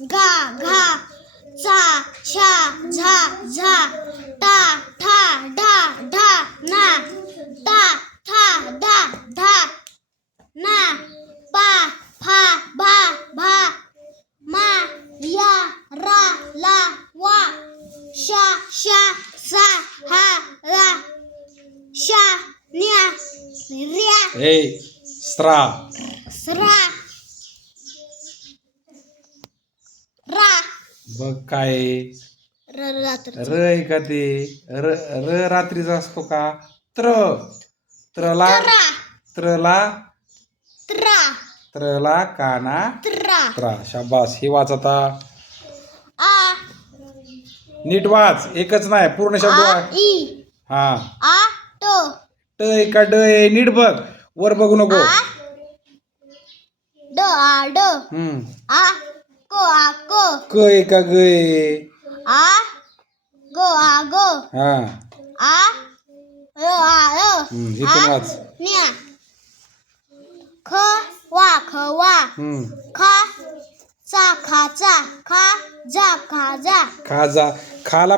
गा घा चा छा झा झा टा ठा ढा ढा ना टा ठा ढा ढा ना पा फा भा भा मा या रा ला वा शा शा सा हा रा शा न्या र्या ए स्रा स्रा रा बघ काय र रात्र र आहे का ते र र रात्रीचा असतो का त्र त्रला त्रा त्रला त्रा त्रला काना त्रा त्रा शाबास हे वाच आता आ नीट वाच एकच नाही पूर्ण शब्द आ वाच ई हा आ टो ट आहे का ड आहे नीट बघ वर बघू नको आ ड आ ड हम्म आ को क आहे का ग आहे आ गो हा आ रो हे पण वाच न्या ख वा खा चा खाचा खा जा खाजा खाला